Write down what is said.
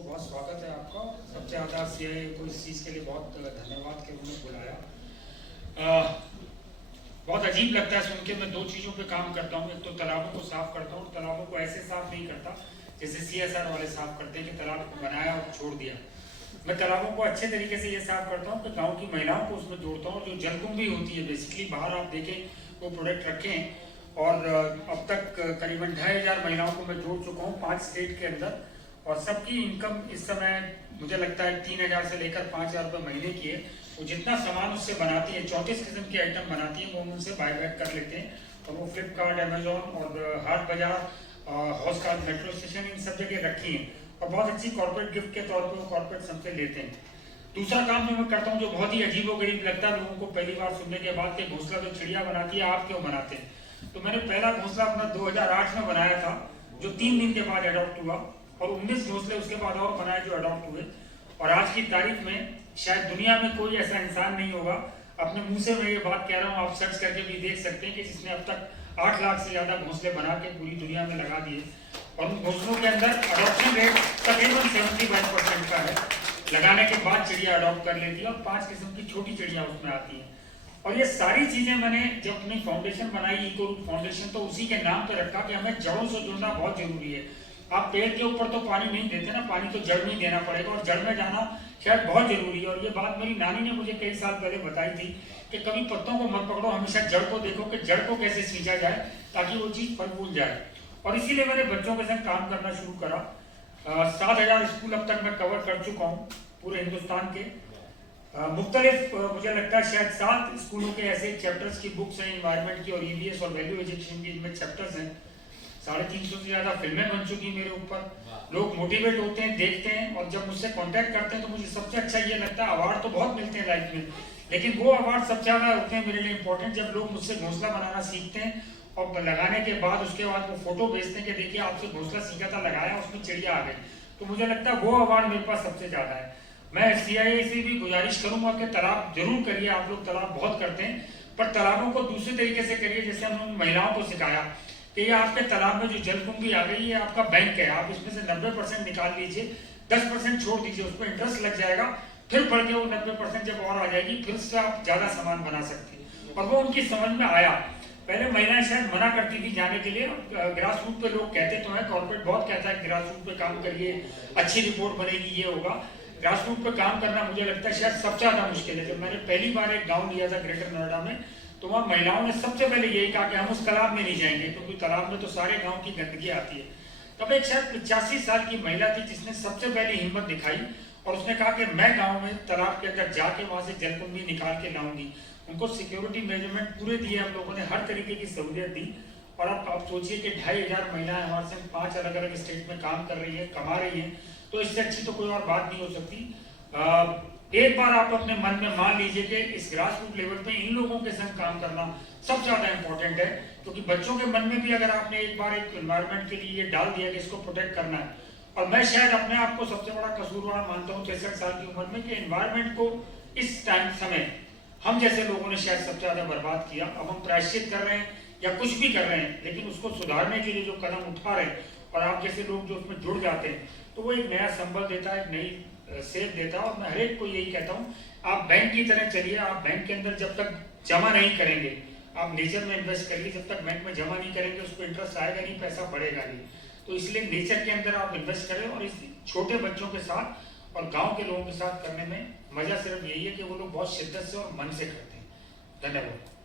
बहुत स्वागत है आपका। सबसे ज़्यादा सीआईए को इस चीज़ के लिए बहुत धन्यवाद कि उन्होंने बुलाया। बहुत अजीब लगता है सुन के। मैं दो चीज़ों पे काम करता हूँ, एक तो तालाबों को साफ करता हूँ, तालाबों को ऐसे साफ नहीं करता जैसे सीएसआर वाले साफ करते हैं कि तालाब बनाया और छोड़ दिया। मैं तालाबों को अच्छे तरीके से ये साफ करता हूँ कि गाँव की महिलाओं को उसमें जोड़ता हूँ। जो जलकुंभी होती है बेसिकली, बाहर आप देखें वो प्रोडक्ट रखे हैं और अब तक करीबन 2500 महिलाओं को मैं जोड़ चुका हूँ 5 स्टेट के अंदर। और सबकी इनकम इस समय मुझे लगता है 3000 से लेकर 5000 रुपये महीने की है। वो जितना सामान उससे बनाती है, 34 किस्म के आइटम बनाती है, वो उनसे बाय बैक कर लेते हैं। और वो फ्लिपकार्ट, अमेजोन और हाट बाजार, हाउस कार्ड, मेट्रो स्टेशन, इन सब जगह रखी हैं और बहुत अच्छी कॉर्पोरेट गिफ्ट के तौर पर वो कॉर्पोरेट हमसे लेते हैं। दूसरा काम जो मैं करता हूँ जो बहुत ही अजीबोगरीब लगता है लोगों को पहली बार सुनने के बाद कि घोंसला जो चिड़िया बनाती है आप क्यों बनाते हैं। तो मैंने पहला घोंसला अपना 2008 में बनाया था जो 3 दिन के बाद अडॉप्ट हुआ और 19 घोंसले उसके बाद और बनाए जो अडॉप्ट हुए। और आज की तारीख में शायद दुनिया में कोई ऐसा इंसान नहीं होगा, अपने मुंह से मैं ये बात कह रहा हूँ, आप सर्च करके भी देख सकते हैं, कि जिसने अब तक 8 लाख से ज्यादा घोंसले बना के पूरी दुनिया में लगा दिए। और उन घोंसलों के अंदर अडॉप्शन रेट तकरीबन 75% का है। लगाने के बाद चिड़िया अडॉप्ट कर लेती है और 5 किस्म की छोटी चिड़िया उसमें आती हैं। और ये सारी चीजें मैंने जब अपनी फाउंडेशन बनाई, इको रूट फाउंडेशन, तो उसी के नाम पे रखा कि हमें जड़ों से जुड़ना बहुत जरूरी है। आप पेड़ के ऊपर तो पानी नहीं देते ना, पानी तो जड़ में ही देना पड़ेगा और जड़ में जाना शायद बहुत जरूरी है। और ये बात मेरी नानी ने मुझे कई साल पहले बताई थी कि कभी पत्तों को मत पकड़ो, हमेशा जड़ को देखो कि जड़ को कैसे सींचा जाए ताकि वो चीज फल फूल जाए। और इसीलिए मैंने बच्चों के साथ काम करना शुरू करा। 7000 स्कूल अब तक मैं कवर कर चुका हूँ पूरे हिंदुस्तान के। मुख्तलिफ मुझे लगता है शायद 7 स्कूलों के ऐसे चैप्टर्स की बुक्स हैं इन्वायरमेंट की और ईवीएस और वैल्यू एजुकेशन की, इनमें चैप्टर्स हैं। 350 से ज्यादा फिल्में बन चुकी मेरे ऊपर। लोग मोटिवेट होते हैं, देखते हैं और जब मुझसे कांटेक्ट करते हैं तो मुझे सबसे अच्छा ये लगता है। अवार्ड तो बहुत मिलते हैं लाइफ में, लेकिन वो अवार्ड सबसे ज्यादा होते हैं मेरे लिए इंपॉर्टेंट जब लोग मुझसे घोंसला बनाना सीखते हैं और लगाने के बाद उसके बाद वो फोटो भेजते हैं कि देखिए आपसे घोंसला सीखा था, लगाया, उसमें चिड़िया आ गई। तो मुझे लगता है वो अवार्ड मेरे पास सबसे ज्यादा है। मैं सीआईए से भी गुजारिश करूंगा कि तालाब जरूर करिए। आप लोग तालाब बहुत करते हैं, पर तालाबों को दूसरे तरीके से करिए जैसे हमने महिलाओं को सिखाया कि ये आपके तालाब में जो जलकुंभी आ गई, ये आपका बैंक है, आप इसमें से 90% निकाल लीजिए, 10% छोड़ दीजिए, उस पर इंटरेस्ट लग जाएगा, फिर बढ़ के वो 90% जब और आ जाएगी फिर से आप ज्यादा सामान बना सकते हैं। और वो उनकी समझ में आया। पहले महिलाएं शायद मना करती थी जाने के लिए, ग्रास रूट पे लोग कहते तो हैं, कॉर्पोरेट बहुत कहता है ग्रास रूट पे काम करिए, अच्छी रिपोर्ट बनेगी, ये होगा। ग्रास रूट पे काम करना मुझे लगता है शायद सबसे ज्यादा मुश्किल है। जब मैंने पहली बार एक गाँव लिया था ग्रेटर नोएडा में, तो वहाँ महिलाओं ने सबसे पहले यही कहा कि हम उस तालाब में नहीं जाएंगे क्योंकि तालाब में तो सारे गांव की गंदगी आती है। तब एक शायद 85 साल की महिला थी जिसने सबसे पहले हिम्मत दिखाई और उसने कहा कि मैं गांव में तालाब के अंदर जाके वहां से जलकुंभी निकाल के लाऊंगी। उनको सिक्योरिटी मेजरमेंट पूरे दिए, हम लोगों ने हर तरीके की सहूलियत दी। और आप सोचिए कि 2500 महिलाएं हमारे से 5 अलग अलग स्टेट में काम कर रही है, कमा रही है, तो इससे अच्छी तो कोई और बात नहीं हो सकती। एक बार आप अपने मन में मान लीजिए कि इस ग्रास रूट लेवल पे इन लोगों के संग काम करना सबसे ज्यादा इंपॉर्टेंट है, क्योंकि बच्चों के मन में भी अगर आपने एक बार एक एनवायरनमेंट के लिए ये डाल दिया कि इसको प्रोटेक्ट करना है। और मैं शायद अपने आप को सबसे बड़ा कसूरवार मानता हूँ 63 साल की उम्र में कि एनवायरनमेंट को इस टाइम समय हम जैसे लोगों ने शायद सबसे ज्यादा बर्बाद किया। अब हम प्रायश्चित कर रहे हैं या कुछ भी कर रहे हैं, लेकिन उसको सुधारने के लिए जो कदम उठा रहे हैं और आप जैसे लोग जो उसमें जुड़ जाते हैं तो वो एक नया संबल देता है, एक नई सेहत देता है। और मैं हर एक को यही कहता हूँ, आप बैंक की तरह चलिए। आप बैंक के अंदर जब तक जमा नहीं करेंगे, आप नेचर में इन्वेस्ट करिए, जब तक बैंक में जमा नहीं करेंगे उस पर इंटरेस्ट आएगा नहीं, पैसा बढ़ेगा नहीं। तो इसलिए नेचर के अंदर आप इन्वेस्ट करें और इस छोटे बच्चों के साथ और गांव के लोगों के साथ करने में मजा सिर्फ यही है कि वो लोग बहुत शिद्दत से और मन से करते हैं। धन्यवाद।